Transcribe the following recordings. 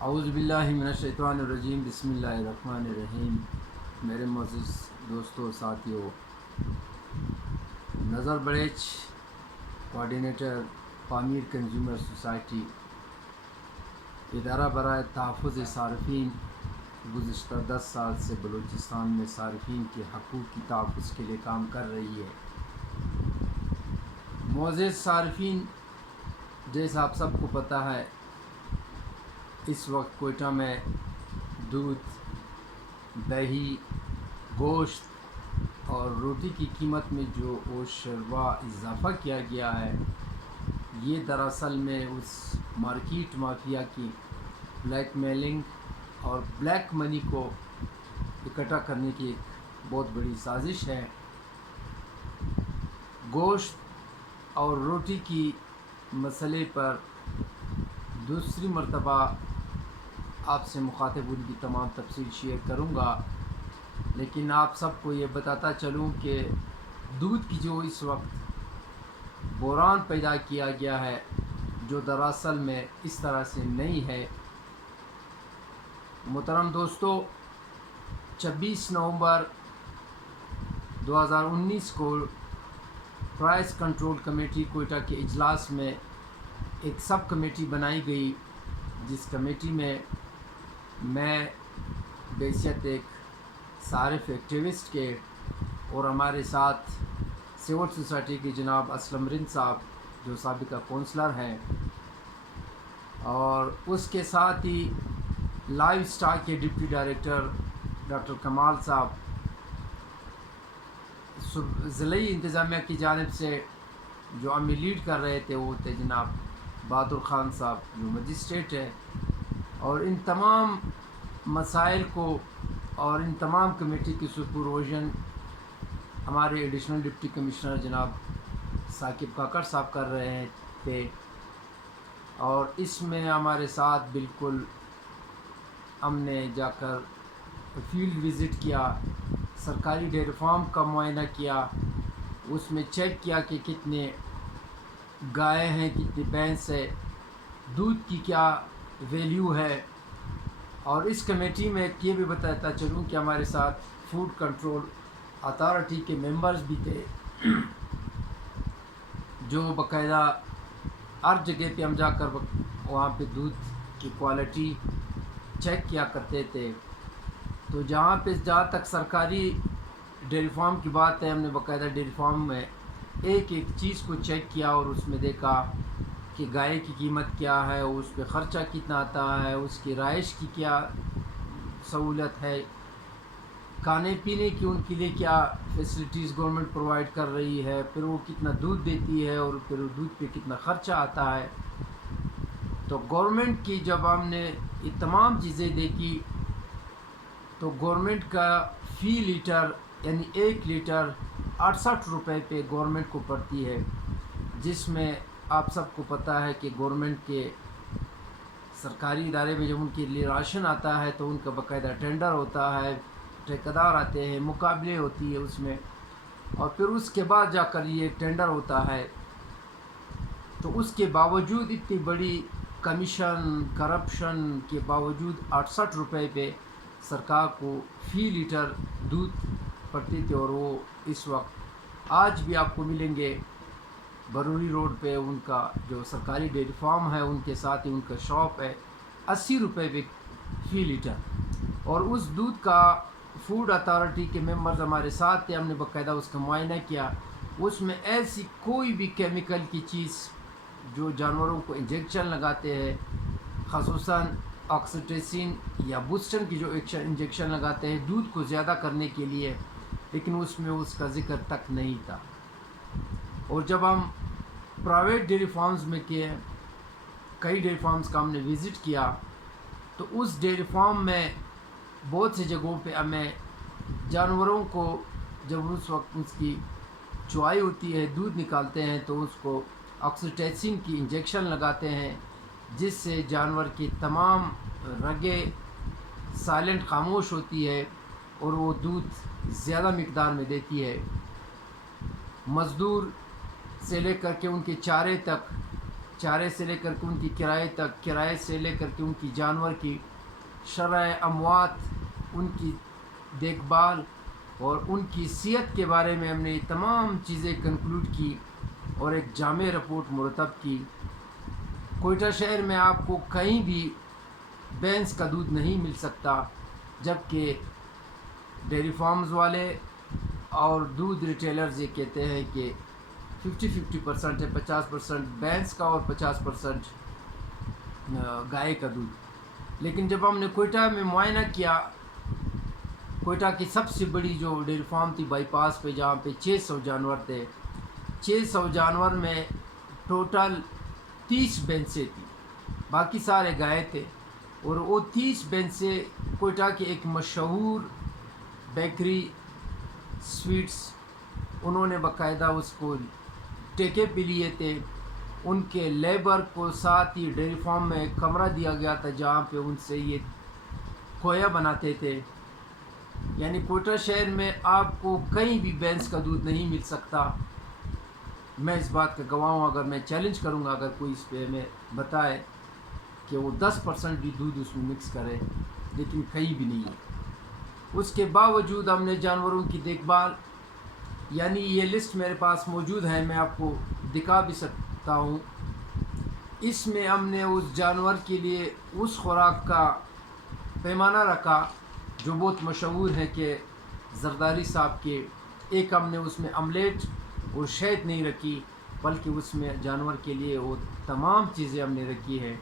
اعوذ باللہ من الشیطان الرجیم، بسم اللہ الرحمن الرحیم۔ میرے معزز دوستوں، ساتھیوں، نظر Barech coordinator Pamir consumer society ادارہ برائے تحفظ صارفین گزشتہ 10 سال سے بلوچستان میں صارفین کے حقوق کی تحفظ کے لیے کام کر رہی ہے۔ معزز صارفین، جیسا آپ سب کو پتہ ہے، اس وقت کوئٹہ میں دودھ، دہی، گوشت اور روٹی کی قیمت میں جو اوشروا اضافہ کیا گیا ہے، یہ دراصل میں اس مارکیٹ مافیا کی بلیک میلنگ اور بلیک منی کو اکٹھا کرنے کی ایک بہت بڑی سازش ہے۔ گوشت اور روٹی کی مسئلے پر دوسری مرتبہ آپ سے مخاطب ان کی تمام تفصیل شیئر کروں گا، لیکن آپ سب کو یہ بتاتا چلوں کہ دودھ کی جو اس وقت بحران پیدا کیا گیا ہے، جو دراصل میں اس طرح سے نہیں ہے۔ محترم دوستو، 26 نومبر 2019 کو پرائس کنٹرول کمیٹی کوئٹہ کے اجلاس میں ایک سب کمیٹی بنائی گئی، جس کمیٹی میں میں بحیثیت ایک صارف ایکٹیوسٹ کے اور ہمارے ساتھ سول سوسائٹی کے جناب اسلم رند صاحب جو سابقہ کونسلر ہیں، اور اس کے ساتھ ہی لائیو اسٹاک کے ڈپٹی ڈائریکٹر ڈاکٹر کمال صاحب، ضلعی انتظامیہ کی جانب سے جو ہمیں لیڈ کر رہے تھے وہ تھے جناب بہادر خان صاحب جو مجسٹریٹ ہے، اور ان تمام مسائل کو اور ان تمام کمیٹی کی سپرویژن ہمارے ایڈیشنل ڈپٹی کمشنر جناب ثاقب کاکڑ صاحب کر رہے تھے۔ اور اس میں ہمارے ساتھ بالکل ہم نے جا کر فیلڈ وزٹ کیا، سرکاری ڈیری فارم کا معائنہ کیا، اس میں چیک کیا کہ کتنے گائے ہیں، کتنی بھینس ہے، دودھ کی کیا ویلیو ہے۔ اور اس کمیٹی میں یہ بھی بتاتا چلوں کہ ہمارے ساتھ فوڈ کنٹرول اتھارٹی کے ممبرز بھی تھے، جو باقاعدہ ہر جگہ پہ ہم جا کر وہاں پہ دودھ کی کوالٹی چیک کیا کرتے تھے۔ تو جہاں تک سرکاری ڈیری فارم کی بات ہے، ہم نے باقاعدہ ڈیری فارم میں ایک ایک چیز کو چیک کیا اور اس میں دیکھا کہ گائے کی قیمت کیا ہے، اس پہ خرچہ کتنا آتا ہے، اس کی رہائش کی کیا سہولت ہے، کھانے پینے کی ان کے لیے کیا فیسلٹیز گورنمنٹ پرووائڈ کر رہی ہے، پھر وہ کتنا دودھ دیتی ہے اور پھر وہ دودھ پہ کتنا خرچہ آتا ہے۔ تو گورنمنٹ کی جب ہم نے یہ تمام چیزیں دیکھی تو گورنمنٹ کا فی لیٹر یعنی 1 لیٹر 68 روپے پہ گورنمنٹ کو پڑتی ہے، جس میں آپ سب کو پتہ ہے کہ گورنمنٹ کے سرکاری ادارے میں جب ان کے لیے راشن آتا ہے تو ان کا باقاعدہ ٹینڈر ہوتا ہے، ٹھیکیدار آتے ہیں، مقابلے ہوتی ہے اس میں، اور پھر اس کے بعد جا کر یہ ٹینڈر ہوتا ہے۔ تو اس کے باوجود اتنی بڑی کمیشن کرپشن کے باوجود 68 روپے پہ سرکار کو فی لیٹر دودھ پڑتی تھی، اور وہ اس وقت آج بھی آپ کو ملیں گے بروری روڈ پہ ان کا جو سرکاری ڈیری فارم ہے، ان کے ساتھ ہی ان کا شاپ ہے، 80 روپے پہ فی لیٹر۔ اور اس دودھ کا فوڈ اتھارٹی کے ممبرز ہمارے ساتھ تھے، ہم نے باقاعدہ اس کا معائنہ کیا، اس میں ایسی کوئی بھی کیمیکل کی چیز جو جانوروں کو انجیکشن لگاتے ہیں، خصوصاً آکسیٹوسن یا بوسٹن کی جو انجیکشن لگاتے ہیں دودھ کو زیادہ کرنے کے لیے، لیکن اس میں اس کا ذکر تک نہیں تھا۔ اور جب ہم پرائیویٹ ڈیری فارمز میں کئی ڈیری فارمز کا ہم نے وزٹ کیا، تو اس ڈیری فارم میں بہت سی جگہوں پہ ہمیں جانوروں کو جب اس وقت اس کی چوائی ہوتی ہے، دودھ نکالتے ہیں، تو اس کو آکسیٹوسن کی انجیکشن لگاتے ہیں، جس سے جانور کی تمام رگیں سائلنٹ خاموش ہوتی ہے اور وہ دودھ زیادہ مقدار میں دیتی ہے۔ مزدور سے لے کر کے ان کے چارے تک چارے سے لے کر کے ان کی کرائے تک، کرائے سے لے کر کے ان کی جانور کی شرح اموات، ان کی دیکھ بھال اور ان کی صحت کے بارے میں ہم نے یہ تمام چیزیں کنکلوڈ کی اور ایک جامع رپورٹ مرتب کی۔ کوئٹہ شہر میں آپ کو کہیں بھی بھینس کا دودھ نہیں مل سکتا، جبکہ ڈیری فارمز والے اور دودھ ریٹیلرز یہ کہتے ہیں کہ 50% ہے، 50% بھینس کا اور 50% گائے کا دودھ۔ لیکن جب ہم نے کوئٹہ میں معائنہ کیا، کوئٹہ کی سب سے بڑی جو ڈیری فارم تھی بائی پاس پہ، جہاں پہ 600 جانور تھے، 600 جانور میں ٹوٹل 30 بھینسیں تھیں، باقی سارے گائے تھے۔ اور وہ 30 بھینسیں کوئٹہ کے ایک مشہور بیکری سویٹس، انہوں نے باقاعدہ اس کو ٹیکے پہ لیے تھے۔ ان کے لیبر کو ساتھ ہی ڈیری فارم میں ایک کمرہ دیا گیا تھا جہاں پہ ان سے یہ کھویا بناتے تھے۔ یعنی کوئٹہ شہر میں آپ کو کہیں بھی بھینس کا دودھ نہیں مل سکتا۔ میں اس بات کا گواہ ہوں، اگر میں چیلنج کروں گا اگر کوئی اس پہ ہمیں بتائے کہ وہ 10% بھی دودھ اس میں مکس کرے، لیکن کہیں بھی نہیں ہے۔ اس کے باوجود ہم نے جانوروں کی دیکھ بھال، یعنی یہ لسٹ میرے پاس موجود ہے، میں آپ کو دکھا بھی سکتا ہوں۔ اس میں ہم نے اس جانور کے لیے اس خوراک کا پیمانہ رکھا جو بہت مشہور ہے کہ زرداری صاحب کے، ایک ہم نے اس میں آملیٹ اور شہد نہیں رکھی، بلکہ اس میں جانور کے لیے وہ تمام چیزیں ہم نے رکھی ہے۔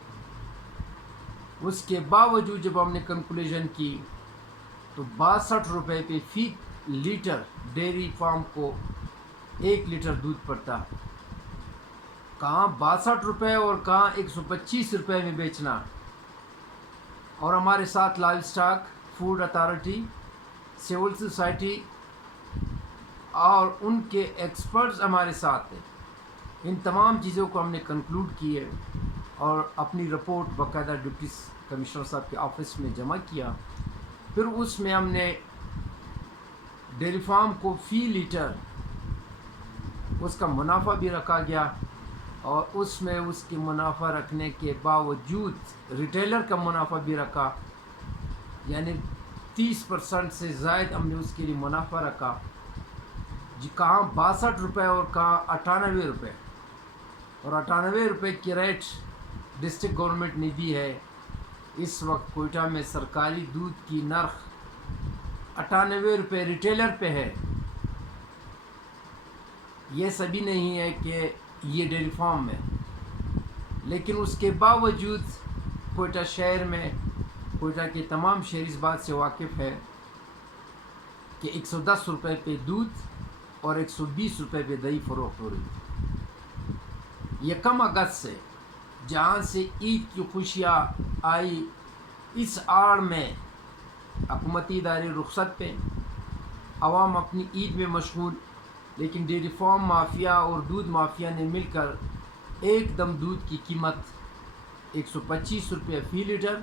اس کے باوجود جب ہم نے کنکلوژن کی تو 62 روپے پہ فی لیٹر ڈیری فارم کو 1 لیٹر دودھ پڑتا۔ کہاں 62 روپے اور کہاں 125 روپے میں بیچنا۔ اور ہمارے ساتھ life stock food authority, civil society اور ان کے ایکسپرٹس ہمارے ساتھ ہیں۔ ان تمام چیزوں کو ہم نے کنکلوڈ کی ہے اور اپنی رپورٹ باقاعدہ ڈپٹی کمشنر صاحب کے آفس میں جمع کیا۔ پھر اس میں ہم نے ڈیری فارم کو فی لیٹر اس کا منافع بھی رکھا گیا، اور اس میں اس کی منافع رکھنے کے باوجود ریٹیلر کا منافع بھی رکھا، یعنی 30% سے زائد ہم نے اس کے لیے منافع رکھا۔ جی کہاں 62 روپے اور کہاں 98 روپے، اور 98 روپے کی ریٹ ڈسٹرکٹ گورنمنٹ نے دی ہے۔ اس وقت کوئٹہ میں سرکاری دودھ کی نرخ 98 روپے ریٹیلر پہ ہے۔ یہ سبھی نہیں ہے کہ یہ ڈیری فارم میں، لیکن اس کے باوجود کوئٹہ شہر میں، کوئٹہ کے تمام شہری اس بات سے واقف ہے کہ 110 روپے پہ دودھ اور 120 روپے پہ دہی فروخت ہو رہی ہے۔ یکم اگست سے جہاں سے عید کی خوشیاں آئی، اس آڑ میں حکومتی ادارے رخصت پہ، عوام اپنی عید میں مشغول، لیکن ڈیری فارم مافیا اور دودھ مافیا نے مل کر ایک دم دودھ کی قیمت 125 روپے فی لیٹر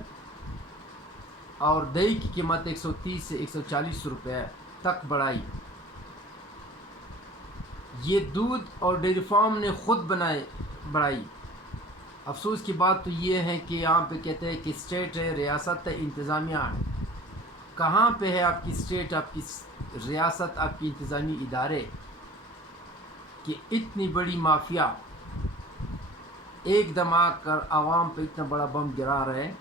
اور دہی کی قیمت 130 سے 140 روپے تک بڑھائی۔ یہ دودھ اور ڈیری فارم نے خود بڑھائی۔ افسوس کی بات تو یہ ہے کہ یہاں پہ کہتے ہیں کہ اسٹیٹ ہے، ریاست ہے، انتظامیہ ہے۔ کہاں پہ ہے آپ کی اسٹیٹ، آپ کی ریاست، آپ کی انتظامی ادارے کہ اتنی بڑی مافیا ایک دم آ کر عوام پہ اتنا بڑا بم گرا رہے ہیں؟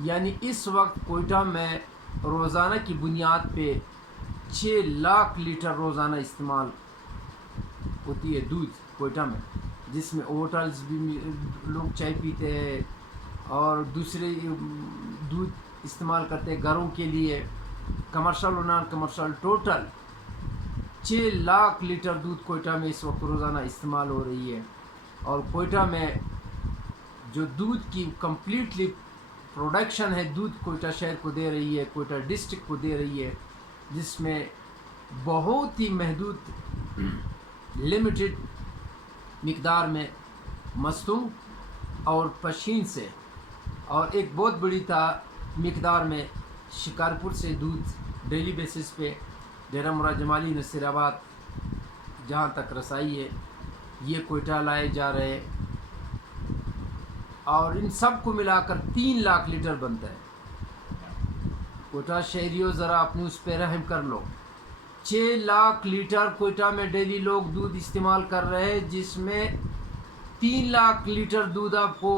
یعنی اس وقت کوئٹہ میں روزانہ کی بنیاد پہ 6 لاکھ لیٹر روزانہ استعمال ہوتی ہے دودھ کوئٹہ میں، جس میں ہوٹلز بھی لوگ چائے پیتے ہیں اور دوسرے دودھ استعمال کرتے ہیں گھروں کے لیے، کمرشل اور non commercial. Total 6 lakh litre دودھ کوئٹہ میں اس وقت روزانہ استعمال ہو رہی ہے۔ اور کوئٹہ میں جو دودھ کی کمپلیٹلی پروڈکشن ہے، دودھ کوئٹہ شہر کو دے رہی ہے، کوئٹہ ڈسٹرکٹ کو دے رہی ہے، جس میں بہت ہی محدود لمیٹڈ مقدار میں مستونگ اور پشین سے، اور ایک بہت بڑی مقدار میں شکارپور سے دودھ ڈیلی بیسس پہ ڈیرہ مراد جمالی، نصیر آباد جہاں تک رسائی ہے، یہ کوئٹہ لائے جا رہے۔ اور ان سب کو ملا کر 3 لاکھ لیٹر بنتا ہے۔ کوئٹہ شہریوں ذرا اپنے اس پہ رحم کر لو، 6 لاکھ لیٹر کوئٹہ میں ڈیلی لوگ دودھ استعمال کر رہے ہیں، جس میں 3 لاکھ لیٹر دودھ آپ کو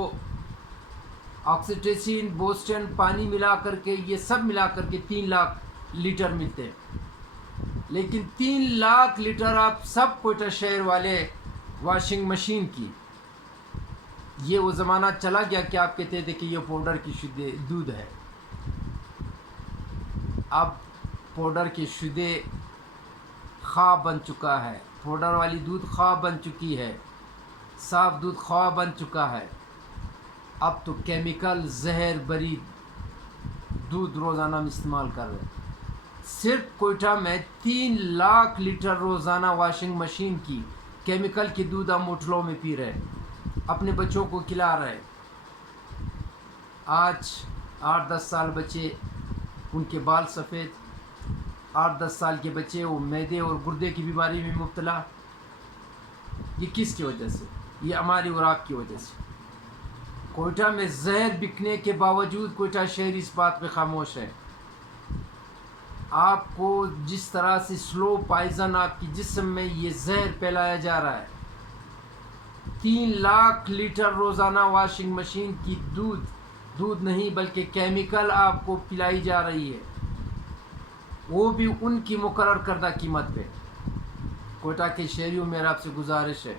آکسیٹیسین، بوسٹن، پانی ملا کر کے، یہ سب ملا کر کے 3 لاکھ لیٹر ملتے ہیں۔ لیکن 3 لاکھ لیٹر آپ سب کوئٹہ شہر والے واشنگ مشین کی، یہ وہ زمانہ چلا گیا کہ آپ کہتے تھے کہ یہ پاؤڈر کی دودھ ہے۔ اب پاؤڈر کے شدے خواہ بن چکا ہے، پاؤڈر والی دودھ خواہ بن چکی ہے، صاف دودھ خواہ بن چکا ہے۔ اب تو کیمیکل زہر بری دودھ روزانہ ہم استعمال کر رہے ہیں۔ صرف کوئٹہ میں 3 لاکھ لیٹر روزانہ واشنگ مشین کی کیمیکل کی دودھ ہم ہوٹلوں میں پی رہے ہیں، اپنے بچوں کو کھلا رہے ہیں۔ آج 8-10 سال بچے، ان کے بال سفید، 8-10 سال کے بچے وہ معدے اور گردے کی بیماری میں مبتلا۔ یہ کس کی وجہ سے؟ یہ ہماری اور آپ کی وجہ سے۔ کوئٹہ میں زہر بکنے کے باوجود کوئٹہ شہر اس بات پہ خاموش ہے۔ آپ کو جس طرح سے سلو پائزن آپ کی جسم میں یہ زہر پھیلایا جا رہا ہے، 3 لاکھ لیٹر روزانہ واشنگ مشین کی دودھ نہیں بلکہ کیمیکل آپ کو پلائی جا رہی ہے، وہ بھی ان کی مقرر کردہ قیمت پہ۔ کوئٹہ کے شہریوں میرا آپ سے گزارش ہے،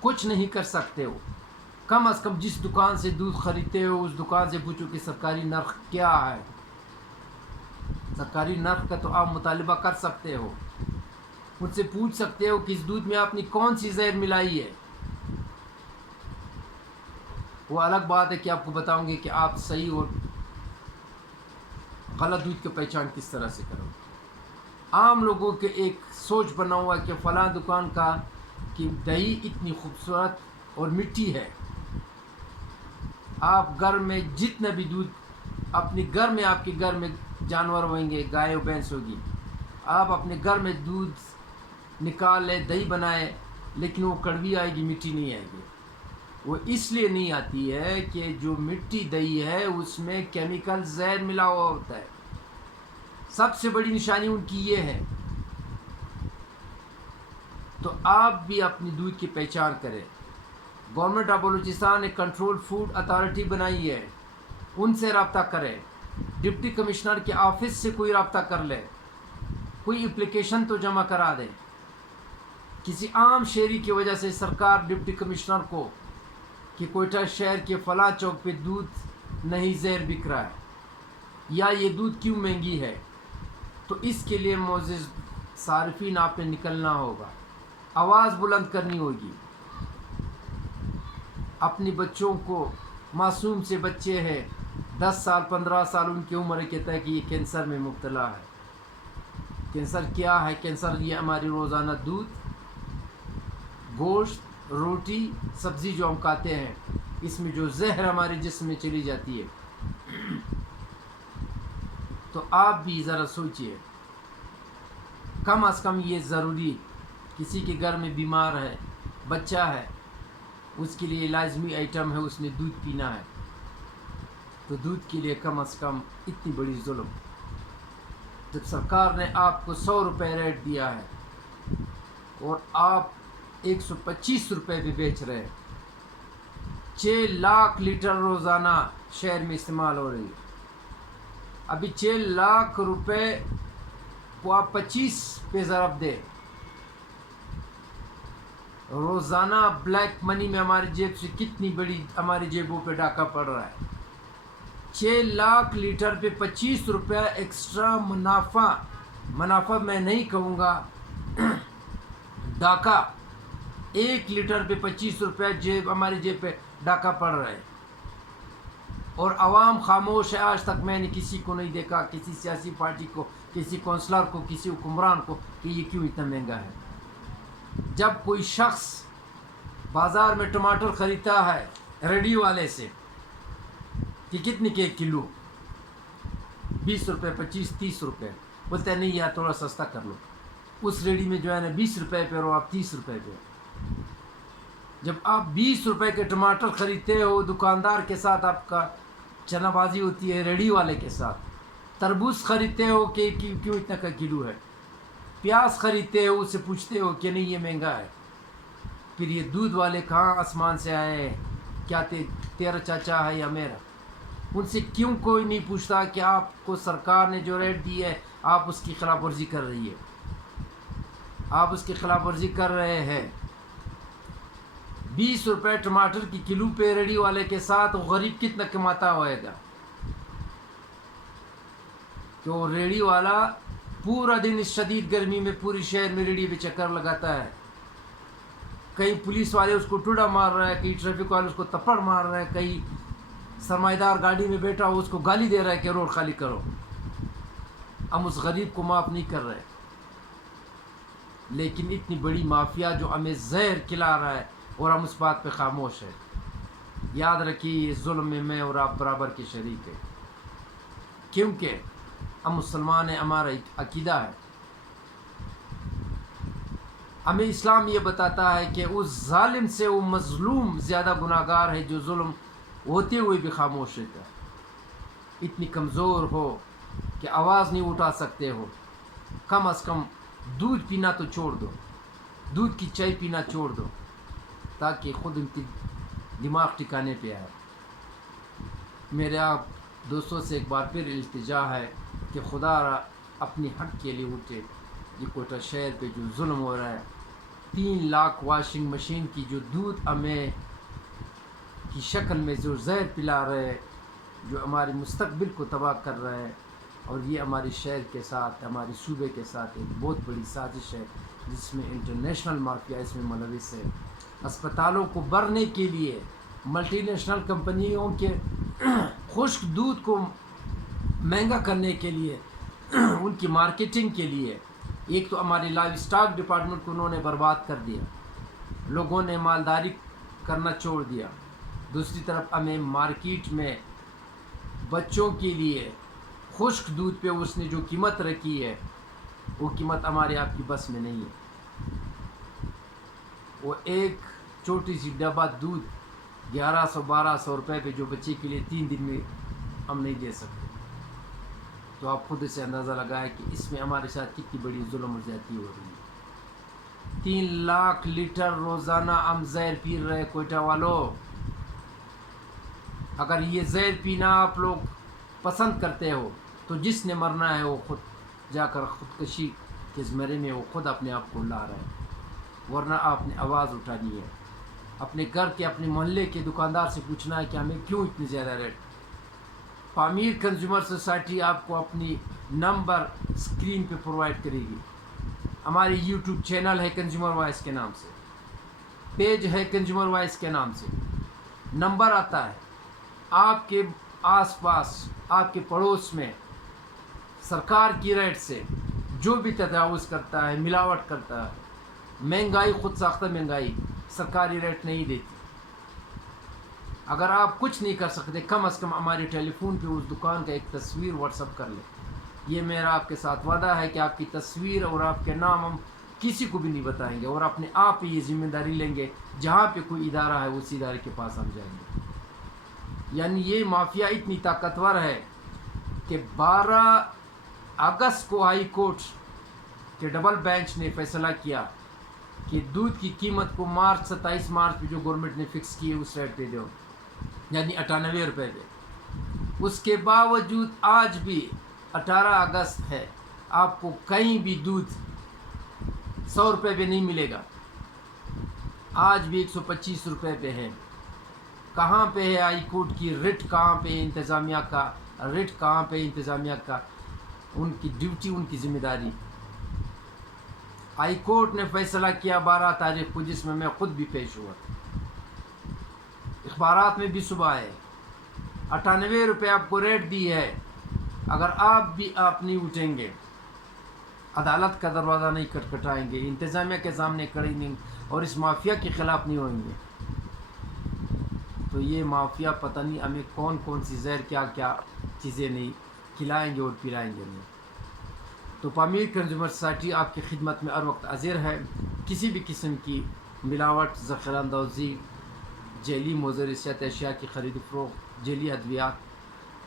کچھ نہیں کر سکتے ہو، کم از کم جس دکان سے دودھ خریدتے ہو اس دکان سے پوچھو کہ سرکاری نرخ کیا ہے۔ سرکاری نرخ کا تو آپ مطالبہ کر سکتے ہو، مجھ سے پوچھ سکتے ہو کہ اس دودھ میں آپ نے کون سی زہر ملائی ہے۔ وہ الگ بات ہے کہ آپ کو بتاؤں گے کہ آپ صحیح اور غلط دودھ کی پہچان کس طرح سے کرو۔ عام لوگوں کے ایک سوچ بنا ہوا کہ فلاں دکان کا کہ دہی اتنی خوبصورت اور میٹھی ہے، آپ گھر میں جتنا بھی دودھ اپنے گھر میں، آپ کے گھر میں جانور ہوئیں گے، گائے و بھینس ہوگی، آپ اپنے گھر میں دودھ نکال لیں، دہی بنائے، لیکن وہ کڑوی آئے گی، میٹھی نہیں آئے گی۔ وہ اس لیے نہیں آتی ہے کہ جو مٹی دہی ہے اس میں کیمیکل زہر ملا ہوا ہوتا ہے۔ سب سے بڑی نشانی ان کی یہ ہے۔ تو آپ بھی اپنی دودھ کی پہچان کریں۔ گورنمنٹ آف بلوچستان نے کنٹرول فوڈ اتھارٹی بنائی ہے، ان سے رابطہ کریں، ڈپٹی کمشنر کے آفس سے کوئی رابطہ کر لے، کوئی اپلیکیشن تو جمع کرا دیں۔ کسی عام شہری کی وجہ سے سرکار ڈپٹی کمشنر کو کہ کوئٹہ شہر کے فلاں چوک پہ دودھ نہیں زہر بک رہا ہے، یا یہ دودھ کیوں مہنگی ہے، تو اس کے لیے معزز صارفین آپ نے نکلنا ہوگا، آواز بلند کرنی ہوگی۔ اپنی بچوں کو، معصوم سے بچے ہیں 10 سال 15 سال ان کی عمر کہتا ہے کہ یہ کینسر میں مبتلا ہے۔ کینسر کیا ہے؟ کینسر یہ ہماری روزانہ دودھ، گوشت، روٹی، سبزی جو ہم کھاتے ہیں، اس میں جو زہر ہمارے جسم میں چلی جاتی ہے۔ تو آپ بھی ذرا سوچئے، کم از کم یہ ضروری، کسی کے گھر میں بیمار ہے، بچہ ہے، اس کے لیے لازمی آئٹم ہے، اس نے دودھ پینا ہے، تو دودھ کے لیے کم از کم اتنی بڑی ظلم۔ جب سرکار نے آپ کو 100 روپے ریٹ دیا ہے اور آپ 125 روپے بھی بیچ رہے ہیں، 6 لاکھ لیٹر روزانہ شہر میں استعمال ہو رہی ہے۔ ابھی 6 لاکھ روپے کو آپ 25 پہ ضرب دے، روزانہ بلیک منی میں ہماری جیب سے کتنی بڑی ہماری جیبوں پہ ڈاکہ پڑ رہا ہے۔ 6 لاکھ لیٹر پہ 25 روپے ایکسٹرا منافع میں نہیں کہوں گا، ڈاکہ 1 لیٹر پہ 25 روپے ہماری جیب پہ ڈاکہ پڑ رہا ہے، اور عوام خاموش ہے۔ آج تک میں نے کسی کو نہیں دیکھا، کسی سیاسی پارٹی کو، کسی کونسلر کو، کسی حکمران کو کہ یہ کیوں اتنا مہنگا ہے۔ جب کوئی شخص بازار میں ٹماٹر خریدتا ہے ریڈی والے سے کہ کتنے کے کلو، 20 روپے، 25 30 روپے، بولتے ہیں نہیں یار تھوڑا سستا کر لو، اس ریڈی میں جو ہے نا 20 روپے پہ اور آپ 30 روپے پہ۔ جب آپ 20 روپے کے ٹماٹر خریدتے ہو دکاندار کے ساتھ آپ کا چنا بازی ہوتی ہے ریڑھی والے کے ساتھ، تربوز خریدتے ہو کہ کیوں اتنا کا کلو ہے، پیاز خریدتے ہو اس سے پوچھتے ہو کہ نہیں یہ مہنگا ہے، پھر یہ دودھ والے کہاں آسمان سے آئے، کیا تیرا چاچا ہے یا میرا؟ ان سے کیوں کوئی نہیں پوچھتا کہ آپ کو سرکار نے جو ریٹ دی ہے آپ اس کی خلاف ورزی کر رہی ہے، آپ اس کی خلاف ورزی کر رہے ہیں۔ 20 روپے ٹماٹر کی کلو پہ ریڑھی والے کے ساتھ غریب کتنا کماتا ہوئے گا؟ کہ وہ ریڑھی والا پورا دن اس شدید گرمی میں پوری شہر میں ریڑھی پہ چکر لگاتا ہے، کئی پولیس والے اس کو ٹوڈا مار رہا ہے، کئی ٹریفک والے اس کو تپڑ مار رہے ہیں، کئی سرمایہ دار گاڑی میں بیٹھا ہو اس کو گالی دے رہا ہے کہ روڈ خالی کرو۔ ہم اس غریب کو معاف نہیں کر رہے، لیکن اتنی بڑی مافیا جو ہمیں زہر کھلا رہا ہے اور ہم اس بات پہ خاموش ہیں۔ یاد رکھیے اس ظلم میں اور آپ برابر کے شریک ہیں، کیونکہ ہم مسلمان ہیں، ہمارا عقیدہ ہے۔ ہمیں اسلام یہ بتاتا ہے کہ اس ظالم سے وہ مظلوم زیادہ گناہگار ہے جو ظلم ہوتے ہوئے بھی خاموش رہتا ہے۔ اتنی کمزور ہو کہ آواز نہیں اٹھا سکتے ہو، کم از کم دودھ پینا تو چھوڑ دو، دودھ کی چائے پینا چھوڑ دو تاکہ خود ان کی دماغ ٹھکانے پہ آئے۔ میرے آپ دوستوں سے ایک بار پھر التجا ہے کہ خدا را اپنی حق کے لیے اٹھے۔ یہ کوئٹہ شہر پہ جو ظلم ہو رہا ہے، 3 لاکھ واشنگ مشین کی جو دودھ ہمیں کی شکل میں جو زہر پلا رہے ہیں، جو ہمارے مستقبل کو تباہ کر رہے ہیں، اور یہ ہمارے شہر کے ساتھ ہمارے صوبے کے ساتھ ایک بہت بڑی سازش ہے جس میں انٹرنیشنل مافیا اس میں ملوث ہے۔ اسپتالوں کو بھرنے کے لیے ملٹی نیشنل کمپنیوں کے خشک دودھ کو مہنگا کرنے کے لیے، ان کی مارکیٹنگ کے لیے، ایک تو ہماری لائف سٹاک ڈپارٹمنٹ کو انہوں نے برباد کر دیا، لوگوں نے مالداری کرنا چھوڑ دیا، دوسری طرف ہمیں مارکیٹ میں بچوں کے لیے خشک دودھ پہ اس نے جو قیمت رکھی ہے وہ قیمت ہمارے آپ کی بس میں نہیں ہے۔ وہ ایک چھوٹی سی ڈبہ دودھ 1100-1200 روپے پہ جو بچے کے لیے 3 دن میں ہم نہیں دے سکتے، تو آپ خود سے اندازہ لگائیں کہ اس میں ہمارے ساتھ کتنی بڑی ظلم و زیادتی ہو رہی ہے۔ 3 لاکھ لیٹر روزانہ ہم زہر پی رہے کوئٹہ والوں۔ اگر یہ زہر پینا آپ لوگ پسند کرتے ہو تو جس نے مرنا ہے وہ خود جا کر خودکشی کے زمرے میں وہ خود اپنے آپ کو لا رہا ہے، ورنہ آپ نے آواز اٹھانی ہے، اپنے گھر کے اپنے محلے کے دکاندار سے پوچھنا ہے کہ ہمیں کیوں اتنی زیادہ ریٹ۔ پامیر کنزیومر سوسائٹی آپ کو اپنی نمبر اسکرین پہ پرووائڈ کرے گی۔ ہماری یوٹیوب چینل ہے کنزیومر وائس کے نام سے، پیج ہے کنزیومر وائس کے نام سے، نمبر آتا ہے۔ آپ کے آس پاس آپ کے پڑوس میں سرکار کی ریٹ سے جو بھی تجاوز کرتا ہے، ملاوٹ کرتا ہے، مہنگائی خود ساختہ مہنگائی سرکاری ریٹ نہیں دیتی۔ اگر آپ کچھ نہیں کر سکتے کم از کم ہمارے ٹیلی فون پہ اس دکان کا ایک تصویر واٹس اپ کر لیں۔ یہ میرا آپ کے ساتھ وعدہ ہے کہ آپ کی تصویر اور آپ کے نام ہم کسی کو بھی نہیں بتائیں گے، اور اپنے آپ ہی یہ ذمہ داری لیں گے، جہاں پہ کوئی ادارہ ہے اس ادارے کے پاس ہم جائیں گے۔ یعنی یہ مافیا اتنی طاقتور ہے کہ 12 اگست کو ہائی کورٹ کے ڈبل بینچ نے فیصلہ کیا کہ دودھ کی قیمت کو 27 مارچ پہ جو گورنمنٹ نے فکس کی ہے اس ریٹ پہ دو، یعنی 98 روپے پہ۔ اس کے باوجود آج بھی 18 اگست ہے، آپ کو کہیں بھی دودھ 100 روپے پہ نہیں ملے گا، آج بھی 125 روپے پہ ہے۔ کہاں پہ ہے ہائی کورٹ کی رٹ؟ کہاں پہ انتظامیہ کا رٹ؟ کہاں پہ انتظامیہ کا ان کی ڈیوٹی، ان کی ذمہ داری؟ ہائی کورٹ نے فیصلہ کیا 12 تاریخ کو، جس میں خود بھی پیش ہوا، اخبارات میں بھی صبح ہے، 98 روپے آپ کو ریٹ دی ہے۔ اگر آپ نہیں اٹھیں گے، عدالت کا دروازہ نہیں کھٹکھٹائیں گے، انتظامیہ کے سامنے کھڑے نہیں اور اس مافیا کے خلاف نہیں ہوئیں گے، تو یہ مافیا پتہ نہیں ہمیں کون کون سی زہر کیا کیا چیزیں نہیں کھلائیں گے اور پلائیں گے نہیں۔ تو پامیر کنزیومر سوسائٹی آپ کی خدمت میں ہر وقت حاضر ہے۔ کسی بھی قسم کی ملاوٹ، ذخیرہ اندوزی، جعلی مضر صحت اشیاء کی خرید و فروخت، جعلی ادویات،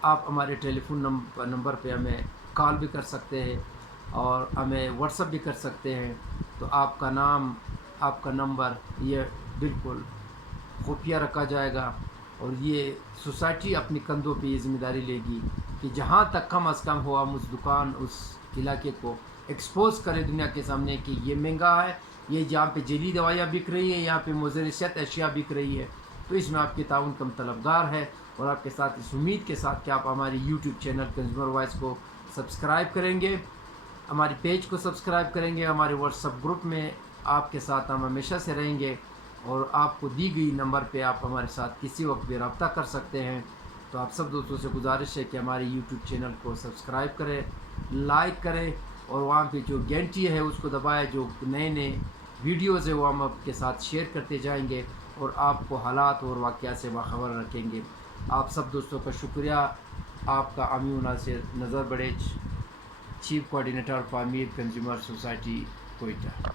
آپ ہمارے ٹیلی فون نمبر پہ ہمیں کال بھی کر سکتے ہیں اور ہمیں واٹس اپ بھی کر سکتے ہیں. تو آپ کا نام، آپ کا نمبر یہ بالکل خفیہ رکھا جائے گا اور یہ سوسائٹی اپنی کندھوں پہ یہ ذمہ داری لے گی کہ جہاں تک کم از کم ہو ہم اس دکان، اس علاقے کو ایکسپوز کریں دنیا کے سامنے کہ یہ مہنگا ہے، یہ جہاں پہ جعلی دوائیاں بک رہی ہیں، یہاں پہ مضر صحت اشیاء بک رہی ہے. تو اس میں آپ کے تعاون کا طلبگار ہے اور آپ کے ساتھ اس امید کے ساتھ کہ آپ ہماری یوٹیوب چینل کنزیومر وائس کو سبسکرائب کریں گے، ہماری پیج کو سبسکرائب کریں گے، ہمارے واٹس ایپ گروپ میں آپ کے ساتھ ہم ہمیشہ سے رہیں گے اور آپ کو دی گئی نمبر پہ آپ ہمارے ساتھ کسی وقت بھی رابطہ کر سکتے ہیں. تو آپ سب دوستوں سے گزارش ہے کہ ہماری یوٹیوب چینل کو سبسکرائب کریں، لائک کریں اور وہاں پہ جو گھنٹی ہے اس کو دبائے، جو نئے نئے ویڈیوز ہیں وہ ہم آپ کے ساتھ شیئر کرتے جائیں گے اور آپ کو حالات اور واقعات سے باخبر رکھیں گے. آپ سب دوستوں کا شکریہ. آپ کا امیون Nasir Nazar Barech, chief coordinator Pamir consumer society Quetta.